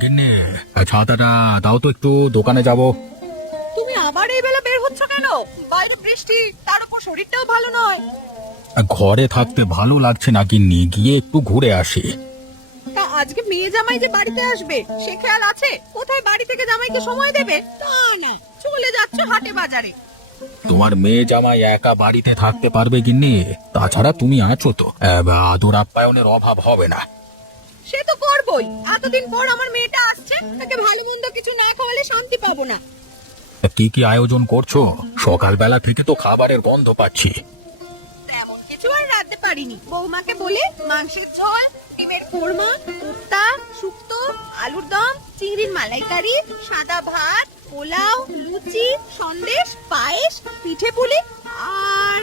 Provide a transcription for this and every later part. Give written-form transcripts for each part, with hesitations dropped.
গিন্নি, ছাতাটা দাও তো, একটু দোকানে যাব। তুমি আবার এই বেলা বের হচ্ছ কেন? বাইরে বৃষ্টি, তার উপর শরীরটাও ভালো নয়। ঘরে থাকতে ভালো লাগছে না গিন্নি, গিয়ে একটু ঘুরে আসি। তা আজকে মেয়ে জামাই যে বাড়িতে আসবে সে খেয়াল আছে? কোথায় বাড়ি থেকে জামাইকে সময় দেবে? তা না, চলে যাচ্ছে হাটে বাজারে। তোমার মেয়ে জামাই একা বাড়িতে থাকতে পারবে গিন্নি? তাছাড়া তুমি আছো তো, আদর আপ্যায়নের অভাব হবে না। সে তো করবই, এতদিন পর আমার মেয়েটা আসছে, তাকে ভালো মন্দ কিছু না খাওয়ালে শান্তি পাবো না। কি কি আয়োজন করছো? সকালবেলা থেকে তো খাবারের গন্ধ পাচ্ছি। তেমন কিছু আর রাঁধতে পারিনি। বৌমাকে বলে মাংসের ঝোল, ডিমের কোরমা, কোপ্তা, শুক্তো, আলুর দম, চিংড়ির মালাইকারি, সাদা ভাত, পোলাও, লুচি, সন্দেশ, পায়েস, পিঠে পুলি আর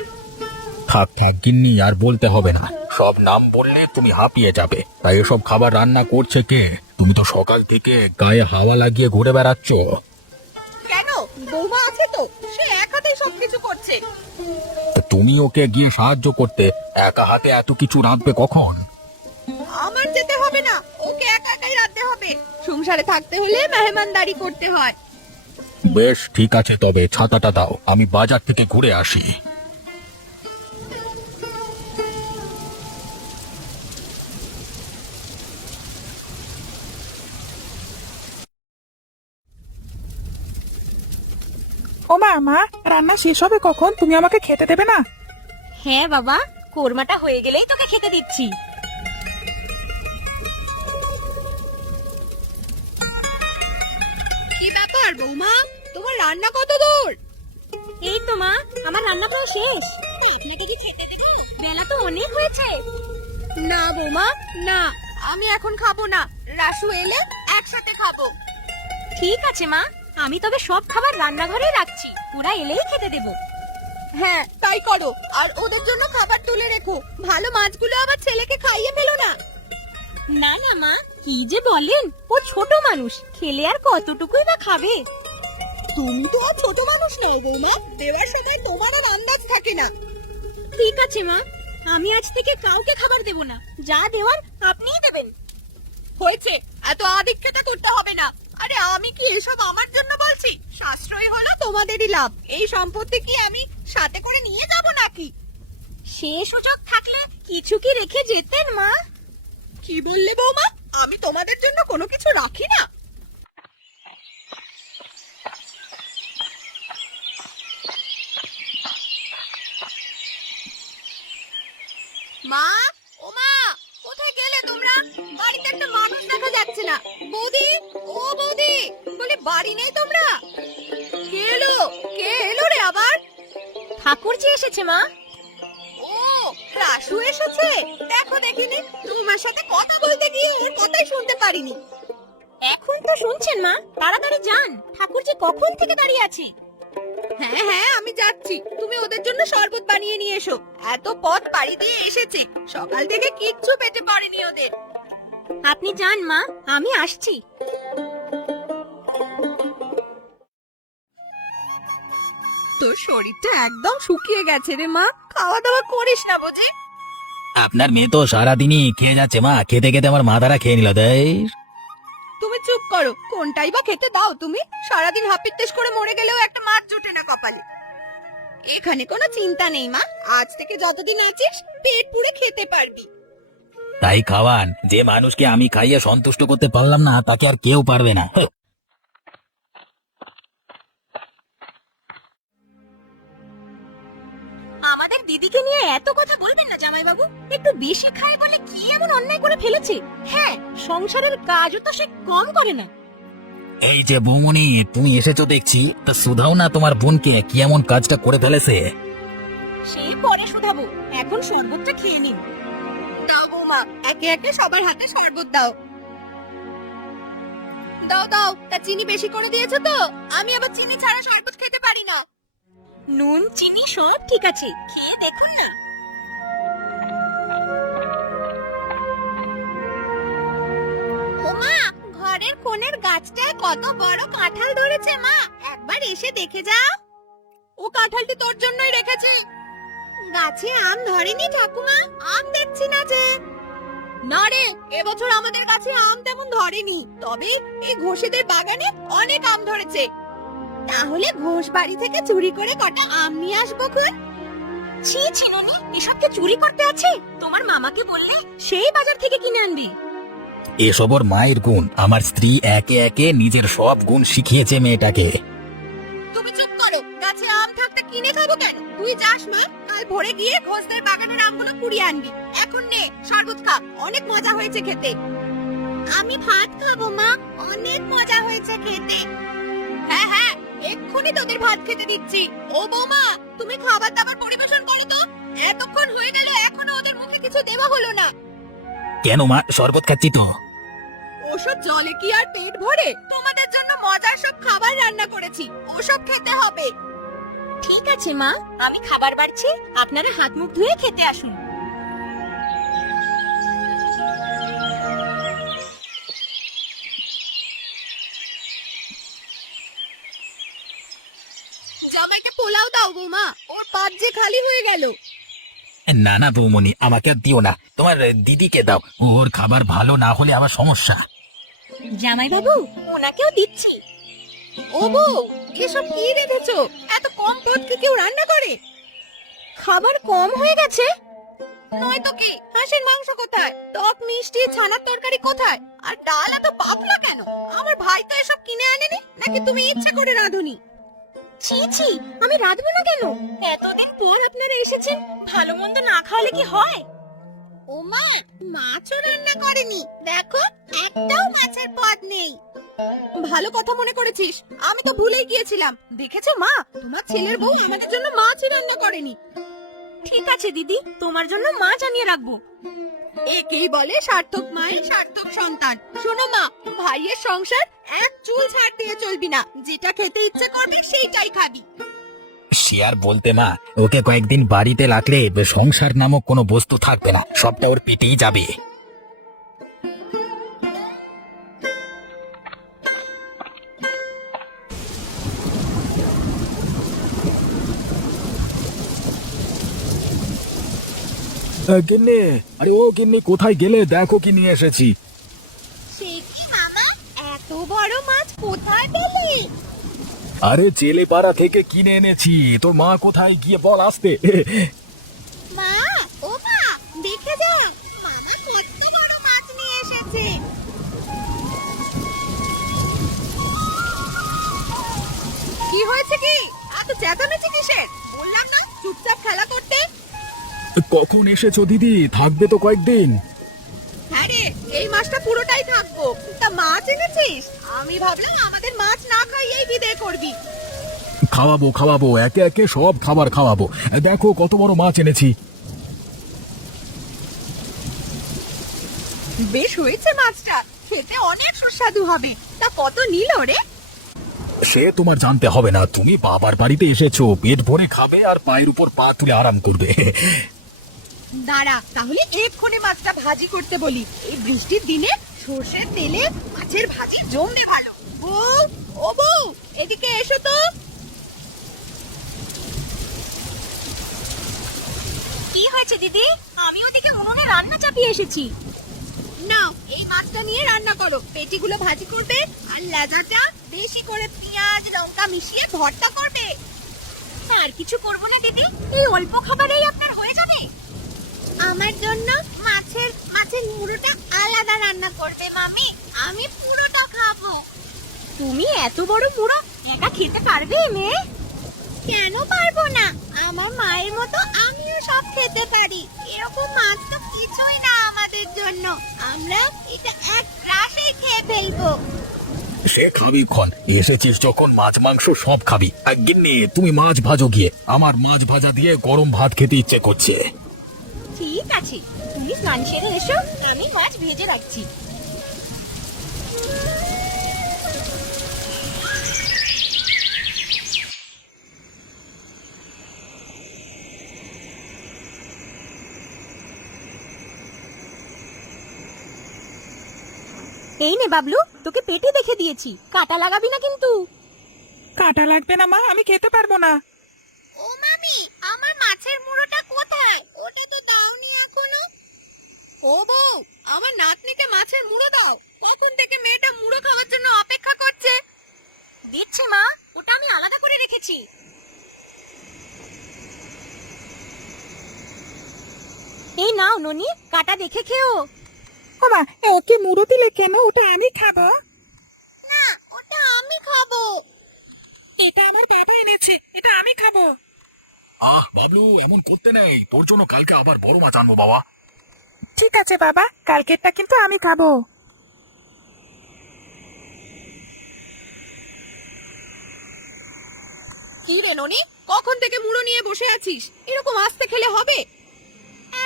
থাক থাক গিন্নি, আর বলতে হবে না। সব নাম বললে তুমি হাঁপিয়ে যাবে। তাই এসব খাবার রান্না করছে কে? তুমি তো সকাল থেকে গায়ে হাওয়া লাগিয়ে ঘুরে বেড়াচ্ছ। কেন? বৌমা আছে তো, সে এক হাতেই সবকিছু করছে। তুমি ওকে গিয়ে সাহায্য করতে, একা হাতে এত কিছু রাঁধবে কখন? আমার যেতে হবে না, ওকে একা একাই রাঁধতে হবে। সংসারে থাকতে হলে মেহমানদারি করতে হয়। বেশ ঠিক আছে, তবে ছাতাটা দাও, আমি বাজার থেকে ঘুরে আসি। ও মা, মা, রান্না শেষ হবে কখন? তুমি আমাকে খেতে দেবে না? হ্যাঁ বাবা, কোরমাটা হয়ে গেলেই তোকে খেতে দিচ্ছি। কি ব্যাপার বৌমা, তোমার রান্না কত দূর? এই তো মা, আমার রান্না তো শেষ। আপনাকে কি খেতে দেবো? বেলা তো অনেক হয়েছে। না বৌমা, না, আমি এখন খাবো না। রাসু এলে একসাথে খাবো। ঠিক আছে মা, আমি তবে সব খাবার রান্নাঘরে রাখছি, ওরা এলেই খেতে দেবো। হ্যাঁ তাই করো, আর ওদের জন্য খাবার তুলে রেখো। ভালো মাছগুলো আবার ছেলেকে খাইয়ে ফেলো না। না না মা, কি যে বলেন, ও ছোট মানুষ, খেলে আর কতটুকুই বা খাবে। তুমি তো আর ছোট মানুষ নও বৌমা, দেওয়ার সময় তোমার আর আন্দাজ থাকে না। ঠিক আছে মা, আমি আজ থেকে কাউকে খাবার দেব না, যা দেওয়ার আপনিই দেবেন। হয়েছে, এত আদিক্ষেতা করতে হবে না। আরে আমি কি এসব আমার জন্য বলছি? সাশ্রয়ী হলো তোমাদেরই লাভ। এই সম্পত্তি কি আমি সাথে করে নিয়ে যাব নাকি? সে সুযোগ থাকলে কিছু কি রেখে যেতেন মা? কি বললে বৌমা? আমি তোমাদের জন্য কোনো কিছু রাখি না? মা, ও মা, কোথায় গেলে তোমরা? বাড়িতে একটা মানুষ দেখা যাচ্ছে না। বৌদি, ও বৌদি, বলে বাড়ি নেই তোমরা? কে এলো? কে এলো রে আবার? ঠাকুরজি এসেছে মা। ও, রাসু এসেছে। দেখো দেখিনি, তোমার সাথে কথা বলতে গিয়ে ওর কথাই শুনতে পারিনি। এখন তো শুনছেন মা, তাড়াতাড়ি যান, ঠাকুরজি কখন থেকে দাঁড়িয়ে আছি। হ্যাঁ হ্যাঁ, আমি যাচ্ছি। তুমি ওদের জন্য শরবত বানিয়ে নিয়ে এসো। এত পথ পাড়ি দিয়ে এসেছে, সকাল থেকে কিচ্ছু পেটে পড়েনি ওদের। আপনি যান মা, আমি আসছি। তোর শরীরটা একদম শুকিয়ে গেছে রে মা, খাওয়া দাওয়া করিস না বুঝি? আপনার মেয়ে তো সারাদিনই খেয়ে যাচ্ছে মা, খেতে খেতে আমার মাথাটা খেয়ে নিল। দেয় তুমি চুপ করো, কোনটাই বা খেতে দাও তুমি? সারাদিন হাপিত্তেশ করে মরে গেলেও একটা মাছ জোটে না কপালে। এখানে কোনো চিন্তা নেই মা, আজ থেকে যতদিন আছিস পেট পুরে খেতে পারবি। তাই খাওয়ান, যে মানুষকে আমি খাইয়ে সন্তুষ্ট করতে পারলাম না তাকে আর কেউ পারবে না। আমাদের দিদিকে নিয়ে এত কথা বলবেন না জামাই বাবু, একটু বেশি খায় বলে কি এমন অন্যায় করে ফেলেছে? হ্যাঁ, সংসারের কাজও তো সে কম করে না। এই যে বৌমনি, তুমি এসেছো দেখছি, তা শুধাও না তোমার বোনকে কি এমন কাজটা করে ফেলেছে। সে পরে শুধাবো, এখন শরবতটা খেয়ে নিন। দাও বৌমা, একে একে সবার হাতে শরবত দাও। দাও দাও, তা চিনি বেশি করে দিয়েছো তো? আমি আবার চিনি ছাড়া শরবত খেতে পারি না। নুন চিনি সব ঠিক আছে, খেয়ে দেখুন না। ওমা, ঘরের কোণের গাছটায় কত বড় কাঁঠাল ধরেছে মা, একবার এসে দেখে যাও। ও কাঁঠালটি তোর জন্যই রেখেছি। গাছে আম ধরেনি ঠাকুমা, আম দেখছি না যে। না রে, এবছর আমাদের কাছে আম তেমন ধরেনি, তবে এই ঘোষেদের বাগানে অনেক আম ধরেছে। তাহলে ঘোষ বাড়ি থেকে চুরি করে কটা আম নিয়ে আসবো খুন। ছি ছি ননি, এসবকে চুরি করতে আছে? তোমার মামাকে বললে সেই বাজার থেকে কিনে আনবি। এসব ওর মায়ের গুণ। আমার স্ত্রী একে একে নিজের সব গুণ শিখিয়েছে মেয়েটাকে। তুমি চুপ করো, গাছে আম থাকতে কিনে খাবো কেন? তুই যাস মা, কাল ভোরে গিয়ে ঘোষদের বাগানের আমগুলো কুড়িয়ে আনবি। এখন নে শরবত খা, অনেক মজা হয়েছে খেতে। আমি ভাত খাবো মা, অনেক মজা হয়েছে খেতে। হ্যাঁ হ্যাঁ, এক্ষুনি তোদের ভাত খেতে দিচ্ছি। ও বৌমা, তুমি খাবার দাবার পরিবেশন করো তো। এতক্ষণ হয়ে গেল, এখনো ওদের মুখে কিছু দেওয়া হলো না। কেন মা, শরবত খাচ্ছি তো। ওসব জলে কি আর পেট ভরে? তোমাদের জন্য মজার সব খাবার রান্না করেছি, ওসব খেতে হবে। ঠিক আছে মা, আমি খাবার বাড়ছি, আপনারা হাত মুখ ধুয়ে খেতে আসুন। জামাইকে পোলাও দাও বৌমা, ওর পাত যে খালি হয়ে গেল। না না বৌমনি, আমাকে আর দিও না, তোমার দিদিকে দাও। ওর খাবার ভালো না হলে আবার সমস্যা। জামাই বাবু, ওনাকেও দিচ্ছি। ও বউ, এসব কি রেখেছো? এত কম পদ কি কেউ রান্না করে? খাবার কম হয়ে গেছে। নয়তো কি, হাঁসের মাংস কোথায়? টক মিষ্টি ছানার তরকারি কোথায়? আর ডাল এত পাতলা কেন? আমার ভাই তো এসব কিনে আনেনি, নাকি তুমি ইচ্ছা করে রাঁধুনি? ছি ছি, আমি রাঁধবো না কেন? এতদিন পর আপনারা এসেছেন, ভালো মন্দ না খাওয়ালে কি হয়? ও মা, মাছও রান্না করেনি, দেখো একটাও মাছের পদ নেই। ভালো কথা মনে করেছিস, আমি তো ভুলেই গিয়েছিলাম। দেখেছো মা, তোমার ছেলের বউ আমাদের জন্য মাছই রান্না করেনি। ঠিক আছে দিদি, তোমার জন্য মাছ আনিয়ে রাখবো। একেই বলে সার্থক মায়ের সার্থক সন্তান। শোনো মা, ভাইয়ের সংসার এক চুল ছাড় দিয়ে চলবি না, যেটা খেতে ইচ্ছে করবে সেইটাই খাবি। সে আর বলতে মা, ওকে কয়েকদিন বাড়িতে রাখলে সংসার নামক কোনো বস্তু থাকবে না, সবটা ওর পেটেই যাবে। গিন্নি, আরে ও গিন্নি, কোথায় গেলে? দেখো কি নিয়ে এসেছি। সে কি মামা, এত বড় মাছ কোথায় পেলে? আরে জেলে পাড়া থেকে কিনে এনেছি। তোর মা কোথায়, গিয়ে বল আসতে। মা, ও মা, দেখে যাও, মামা কত বড় মাছ নিয়ে এসেছে। কি হয়েছে কি? এত চেঁচামেচি কিসের? বললাম না চুপচাপ খেলা করতে। কখন এসেছো দিদি? থাকবে তো কয়েকদিন। হ্যাঁ রে, এই মাছটা পুরোটাই থাকবো। তা মাছ এনেছিস? আমি ভাবলাম আমাদের মাছ না খাইয়েই বিদায় করবি। খাওয়াবো খাওয়াবো, একে একে সব খাবার খাওয়াবো। দেখো কত বড় মাছ এনেছি। বেশ হয়েছে মাছটা, খেতে অনেক সুস্বাদু হবে। তা কত নিল রে? সে তোমার জানতে হবে না, তুমি বাবার বাড়িতে এসেছো, পেট ভরে খাবে আর পায়ের উপর পা তুলে আরাম করবে। দাঁড়া, তাহলে এক্ষুনি মাছটা ভাজি করতে বলি। এই বৃষ্টির দিনে সর্ষের তেলে মাছের ভাজি জমবে ভালো। বউ, ও বউ, এদিকে এসো তো। কি হয়েছে দিদি? আমি ওদিকে উনুনে রান্না চাপিয়ে এসেছি। নাও, এই মাছটা নিয়ে রান্না করো। পেটিগুলো ভাজি করবে আর লেজাটা বেশি করে পেঁয়াজ লঙ্কা মিশিয়ে ভর্তা করবে। আর কিছু করব না দিদি, এই অল্প খাবারেই আপনার হয়ে যাবে। আমার জন্য মাছের মুড়োটা আলাদা রান্না করবে মামি, আমি পুরোটা খাবো। তুমি এত বড় মুড়ো একা খেতে পারবে মেয়ে? কেন পারবো না? আমার মায়ের মতো আমিও সব খেতে পারি। এরকম মাছ তো কিছুই না আমাদের জন্য, আমরা এটা এক গ্রাসেই খেয়ে ফেলবো। সে খাবি ক্ষণ, এসেছিস যখন মাছ মাংস সব খাবি। আর গিন্নি, তুমি মাছ ভাজো গিয়ে, আমার মাছ ভাজা দিয়ে গরম ভাত খেতে ইচ্ছে করছে। ঠিক আছে, তুমি স্নান সেরে এসো, আমি মাছ ভেজে রাখছি। এই নে বাবলু, তোকে পেটে দেখে দিয়েছি, কাটা লাগাবি না কিন্তু। কাটা লাগবে না মা, আমি খেতে পারবো না। ও মামি, আমার মাছের মুড়োটা কোথায়? ওটা তো দাওনি এখনো। ও বউ, আমার নাতনিকে মাছের মুড়ো দাও। কখন থেকে মেয়েটা মুড়ো খাওয়ার জন্য অপেক্ষা করছে। দিচ্ছি মা, ওটা আমি আলাদা করে রেখেছি। এই নাও ননি, কাটা দেখে খেও। ও মা, ওকে মুড়ো দিলে কেন? ওটা আমি খাবো। না, ওটা আমি খাবো। এটা আমার বাবা এনেছে, এটা আমি খাবো। বাবলু, এমন করতে নেই। তোর জন্য কালকে আবার বড় মাছ আনবো বাবা। ঠিক আছে বাবা, কালকেরটা কিন্তু আমি খাবো। কি রে ননি, কখন থেকে মুড়ো নিয়ে বসে আছিস? এরকম আস্তে খেলে হবে?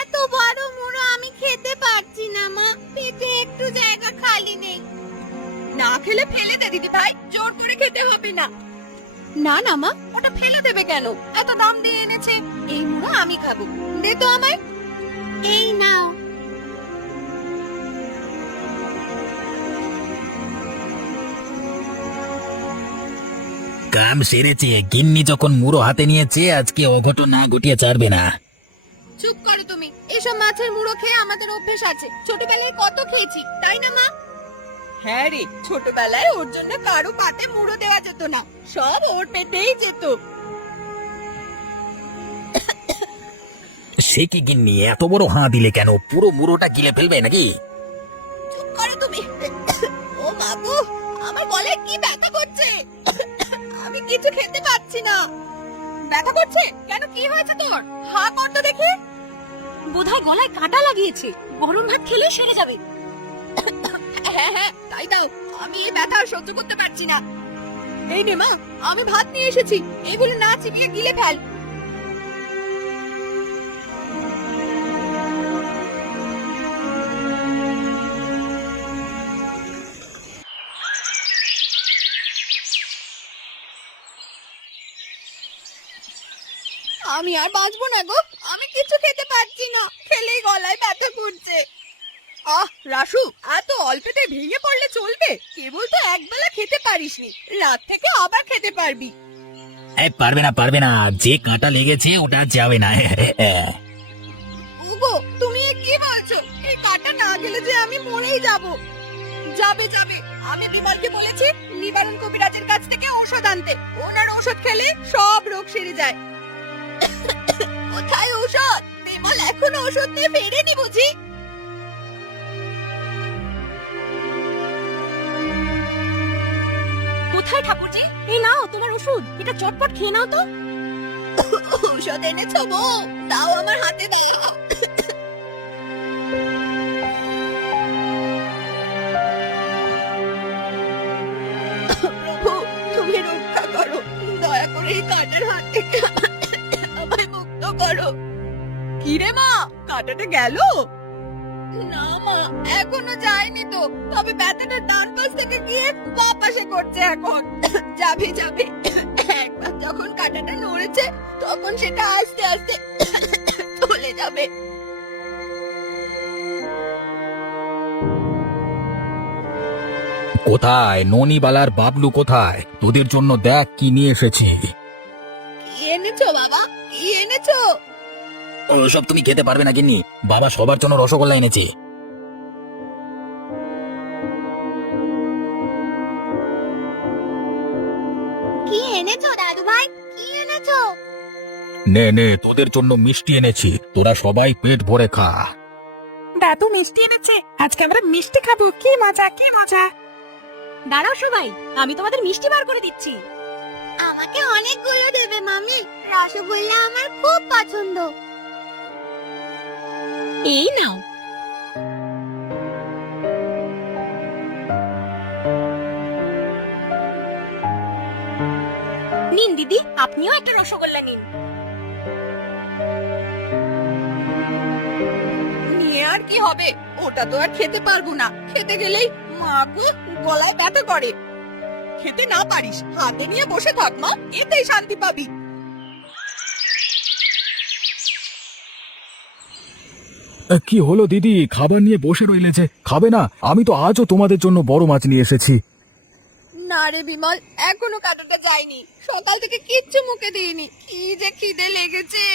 এত বড় মুড়ো আমি খেতে পারছি না মা, পেটে একটু জায়গা খালি নেই। না খেলে ফেলে দে দিদি ভাই, জোর করে খেতে হবে না। না না মা, ওটা ফেলে দেবে কেন? এত দাম দিয়ে এনেছে। এই মুড়ো আমি খাবো, দে তো আমায়। এই নাও। কাম সেরেছে। গিন্নি যখন মুড়ো হাতে নিয়েছে, আজকে অঘটন না ঘটিয়ে ছাড়বে না। চুপ করো তুমি। এসব মাছের মুড়ো খেয়ে আমাদের অভ্যেস আছে, ছোটবেলায় কত খেয়েছি, তাই না মা? হ্যাঁ রে, ছোটবেলায় ওর জন্য কারো পাতে মুড়ো দেয়া যেত না, সব ওর পেটেই যেত। সে কি গিন্নি, এত বড় হাঁ দিলে কেন? পুরো মুড়োটা গিলে ফেলবে নাকি? চুপ করো তুমি। ও মা গো, আমার গলায় কি ব্যথা করছে। আমি কিছু খেতে পাচ্ছি না। ব্যথা করছে কেন? কি হয়েছে তোর? হা কর তো দেখি। বোধহয় গলায় কাটা লাগিয়েছে, গরম ভাত খেলে সেরে যাবে। হ্যাঁ হ্যাঁ, তাই দাও। আমি এই ব্যথা আর সহ্য করতে পারছি না। এই নে মা, আমি ভাত নিয়ে এসেছি, এগুলো না চিবিয়ে গিলে ফেল। আমি আর বাঁচবো না গো, আমি কিছু খেতে পারছি না, খেলেই গলায় ব্যথা করছে। রাসু, এত অল্পতে ভেঙে পড়লে চলবে? কেবল তো একবেলা খেতে পারিসনি, রাত থেকে আবার খেতে পারবি। পারবে না, পারবে না। যে কাঁটা লেগেছে ওটা যাবে না। ওগো, তুমি এ কি বলছো? এই কাটা না গেলে যে আমি মরেই যাব। যাবে যাবে, আমি বিমলকে বলেছি নিবারণ কবিরাজের কাছ থেকে ঔষধ আনতে। ওনার ঔষধ খেলে সব রোগ সেরে যায়। কোথায় ঔষধ? বিমল এখন ঔষধ নিয়ে ফেরেনি বুঝি? কোথায় ঠাকুরজি? এই নাও তোমার ওষুধ, এটা চটপট খেয়ে নাও তো। ঔষধ এনেছো বউ? দাও আমার হাতে দাও। প্রভু, তুমি রক্ষা করো, দয়া করে এই কাঁটার হাত থেকে আমায় মুক্ত করো। কি রে মা, কাঁটাটা গেল? না মা, এখনো যায়নি তো, তবে ব্যথাটা ডান পাশ থেকে গিয়ে বাঁ পাশে করছে এখন। যাবে যাবে, একবার যখন কাঁটাটা নড়েছে তখন সেটা আস্তে আস্তে চলে যাবে। কোথায় ননিবালার বাবলু? কোথায়? তোদের জন্য দেখ কি নিয়ে এসেছি। কি এনেছো বাবা, কি এনেছো? ওসব তুমি খেতে পারবে না গিন্নি। বাবা সবার জন্য রসগোল্লা এনেছে। কি এনেছো দাদু ভাই, কি এনেছো? নে নে, তোদের জন্য মিষ্টি এনেছি, তোরা সবাই পেট ভরে খা। দাদু মিষ্টি এনেছে, আজকে আমরা মিষ্টি খাবো। কি মজা, কি মজা। দাঁড়াও সবাই, আমি তোমাদের মিষ্টি বার করে দিচ্ছি। আমাকে অনেকগুলো দেবে মামি, রসগোল্লা আমার খুব পছন্দ। এই নাও। নিন দিদি, আপনিও একটা রসগোল্লা নিন। নিয়ে আর কি হবে? ওটা তো আর খেতে পারবো না, খেতে গেলেই মা গো গলায় ব্যথা করে। খেতে না পারিস, হাতে নিয়ে বসে থাক মা, এতেই শান্তি পাবি। কি হলো দিদি, খাবার নিয়ে বসে রইলে যে? খাবে না? আমি তো আজও তোমাদের জন্য বড় মাছ নিয়ে এসেছি। না রে বিমল, এখনো কাটাটা যায়নি, সকাল থেকে কিচ্ছু মুখে দিইনি, কি যে খিদে লেগেছে।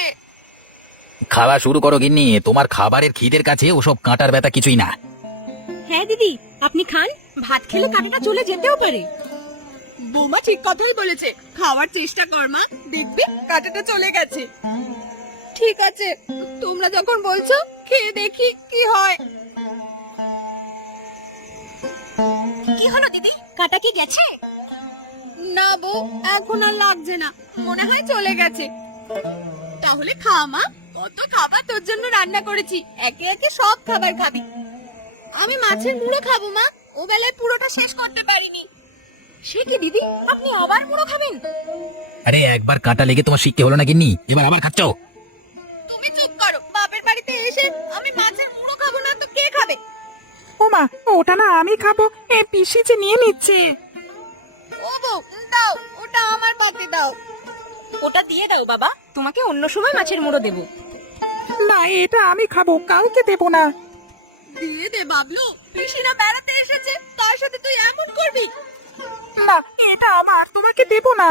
খাওয়া শুরু করো গিন্নি, তোমার খাবারের খিদের কাছে ওসব কাঁটার ব্যথা কিছুই না। হ্যাঁ দিদি, আপনি খান। ভাত খেলে কাঁটাটা চলে যেতেও পারে। বৌমা ঠিক কথাই বলেছে, খাওয়ার চেষ্টা কর মা, দেখবি কাঁটাটা চলে গেছে। ঠিক আছে, তোমরা যখন বলছো খেয়ে দেখি কি হয়। কি হলো দিদি, কাঁটা কি গেছে? না বউ, এখন আর লাগছে না, মনে হয় চলে গেছে। তাহলে খা মা, কত খাবার তোর জন্য রান্না করেছি, একে একে সব খাবার খাবি। আমি মাছের মুড়ো খাবো মা, ও বেলায় পুরোটা শেষ করতে পারিনি। সে কি দিদি, আপনি আবার মুড়ো খাবেন? আরে একবার কাঁটা লেগে তোমার শিখতে হলো না গিন্নি, এবার আবার খাচ্ছ? তুমি চুপ করো, বাপের বাড়িতে এসে আমি মাছের মুড়ো খাবো না তো কে খাবে? ও মা, ওটা না আমি খাবো, পিসি যে নিয়ে নিচ্ছে। ও বউ, দাও, ওটা আমার পাতে দাও। ওটা দিয়ে দাও বাবা, তোমাকে অন্য সময় মাছের মুড়ো দেবো। না, এটা আমি খাবো, কাউকে দেবো না। দিয়ে দে বাবলু, পিসিরা বেড়াতে এসেছে, তার সাথে তুই এমন করবি? না, এটা আমার, তোমাকে দেবো না।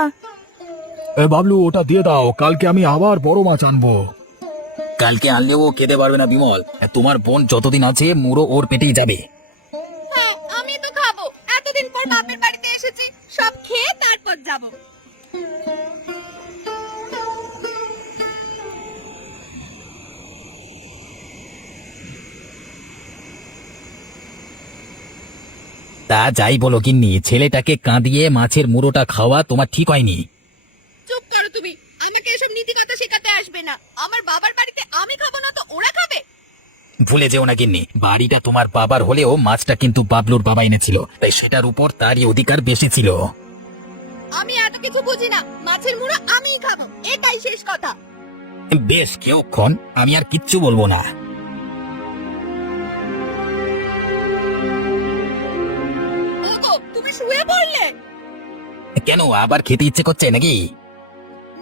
এ বাবলু, ওটা দিয়ে দাও, কালকে আমি আবার বড় মাছ আনবো। কালকে আনলেও ও খেতে পারবে না বিমল, তোমার বোন যতদিন আছে মুড়ো ওর পেটেই যাবে। হ্যাঁ, আমি তো খাবো, এতদিন পর বাপের বাড়িতে এসেছি, সব খেয়ে তারপর যাব। তা যাই বলো গিন্নি, ছেলেটাকে কাঁদিয়ে মাছের মুড়োটা খাওয়া তোমার ঠিক হয়নি। চুপ করো তুমি, আমাকে এসব নীতি কথা শেখাতে আসবে না। আমার বাবার বাড়িতে আমি খাবো না তো ওরা খাবে? ভুলে যেও না গিন্নি, বাড়িটা তোমার বাবার হলেও মাছটা কিন্তু বাবলুর বাবা এনেছিল, তাই সেটার উপর তারই অধিকার বেশি ছিল। আমি এত কিছু বুঝি না, মাছের মুড়ো আমিই খাবো, এটাই শেষ কথা। বেশ, কেউক্ষণ আমি আর কিচ্ছু বলবো না। ওগো, তুমি শুয়ে পড়লে? কেন, আবার খেতে ইচ্ছে করছে নাকি?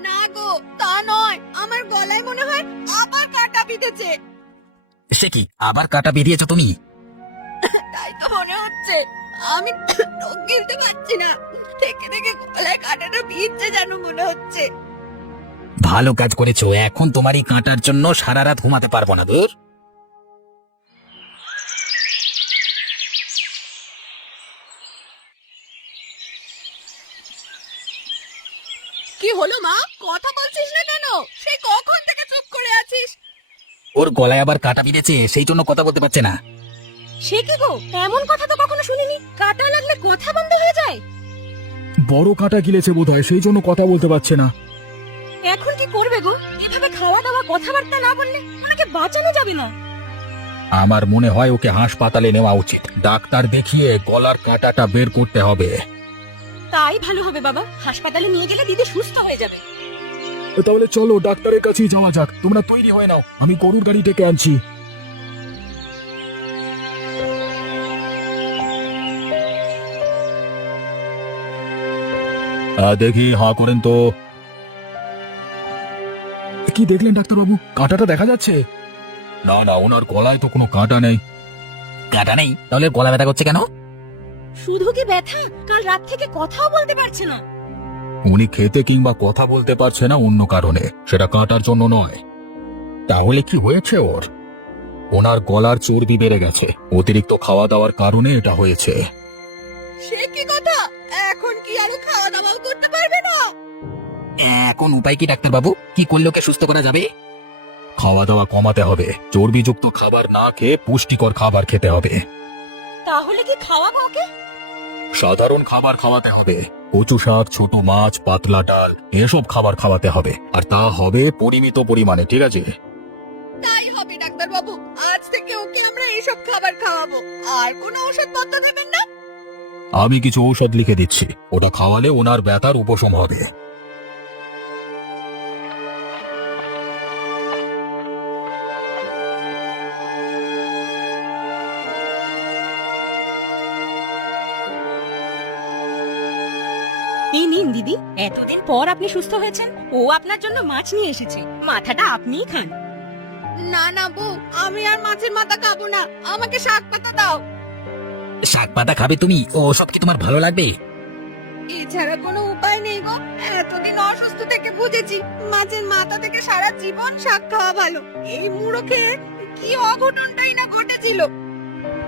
না গো, তা নয়, আমার গলায় মনে হয় আবার কাঁটা বিঁধেছে। সে কি, আবার কাটা বেরিয়েছ তুমি? তাই তো মনে হচ্ছে, আমি ঢোক গিলতে পারছি না, থেকে থেকে গলায় কাঁটাটা বিঁধছে যেন মনে হচ্ছে। ভালো কাজ করেছো, এখন তোমার এই কাঁটার জন্য সারা রাত ঘুমাতে পারবো না। দূর। কি হলো মা, কথা বলছিস না কেন? সেই কখন থেকে চুপ করে আছিস? ওর গলায় আবার কাটা বিঁধেছে, সেই জন্য কথা বলতে পারছে না। সে কি গো, এমন কথা তো কখনো শুনিনি, কাঁটা লাগলে কথা বন্ধ হয়ে যায়। বড় কাটা গিলেছে বোধহয়, সেই জন্য কথা বলতে পারছে না। এখন কি করবে গো? এভাবে খাওয়া দাওয়া কথাবার্তা না বললে ওনাকে বাঁচানো যাবে না। আমার মনে হয় ওকে হাসপাতালে নেওয়া উচিত, ডাক্তার দেখিয়ে গলার কাঁটাটা বের করতে হবে। তাই ভালো হবে বাবা, হাসপাতালে নিয়ে গেলে দিদি সুস্থ হয়ে যাবে। তাহলে চলো ডাক্তারের কাছেই যাওয়া যাক, তোমরা তৈরি হয়ে নাও, আমি গরুর গাড়ি ডেকে আনছি। দেখি, হাঁ করেন তো। কি দেখলেন ডাক্তারবাবু, কাঁটাটা দেখা যাচ্ছে? না না, ওনার গলায় তো কোনো কাঁটা নেই। কাঁটা নেই? তাহলে গলা ব্যথা করছে কেন? শুধু কি ব্যথা, কাল রাত থেকে কথাও বলতে পারছে না। উনি খেতে কিংবা কথা বলতে পারছে না অন্য কারণে, সেটা কাঁটার জন্য নয়। তাহলে কি হয়েছে ওর? ওনার গলার চর্বি বেড়ে গেছে, অতিরিক্ত খাওয়া দাওয়ার কারণে এটা হয়েছে। সে কি কথা, এখন কি আরো খাওয়া দাওয়াও করতে পারবে না? এখন উপায় কি ডাক্তারবাবু, কি করলে ওকে সুস্থ করা যাবে? খাওয়া দাওয়া কমাতে হবে, চর্বিযুক্ত খাবার না খেয়ে পুষ্টিকর খাবার খেতে হবে। তাহলে কি খাওয়াবো ওকে? সাধারণ খাবার খাওয়াতে হবে, কচু শাক, ছোট মাছ, পাতলা ডাল, এসব খাবার খাওয়াতে হবে, আর তা হবে পরিমিত পরিমাণে, ঠিক আছে? তাই হবে ডাক্তার বাবু, আজ থেকে ওকে আমরা এইসব খাবার খাওয়াবো। আর কোনো ওষুধপত্র দেবেন না? আমি কিছু ঔষধ লিখে দিচ্ছি, ওটা খাওয়ালে ওনার ব্যথার উপশম হবে। এই নিন দিদি, এতদিন পর আপনি সুস্থ হয়েছেন, ও আপনার জন্য মাছ নিয়ে এসেছে, মাথাটা আপনিই খান। না না বউ, আমি আর মাছের মাথা খাবো না, আমাকে শাক পাতা দাও। শাক পাতা খাবে তুমি? ও সব কি তোমার ভালো লাগবে? এছাড়া কোনো উপায় নেই গো, এতদিন অসুস্থ থেকে বুঝেছি মাছের মাথা থেকে সারা জীবন শাক খাওয়া ভালো। এই মুড়ো খেয়ে কি অঘটনটাই না ঘটেছিল।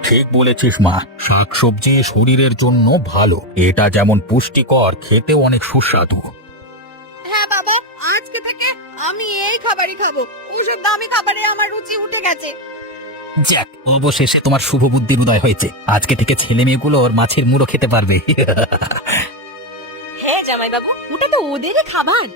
ঠিক বলেছিস মা, শাকসবজি শরীরের জন্য ভালো। এটা যেমন পুষ্টিকর, খেতেও অনেক সুস্বাদু। হ্যাঁ বাবা, আজকে থেকে আমি এই খাবারই খাবো। ওসব দামি খাবারে আমার রুচি উঠে গেছে। যাক, অবশেষে তোমার শুভ বুদ্ধির উদয় হয়েছে। আজকে থেকে ছেলে মেয়েগুলো ওর মাছের মুড়ো খেতে পারবে। হ্যাঁ জামাইবাবু, ওটা তো ওদেরই খাবার।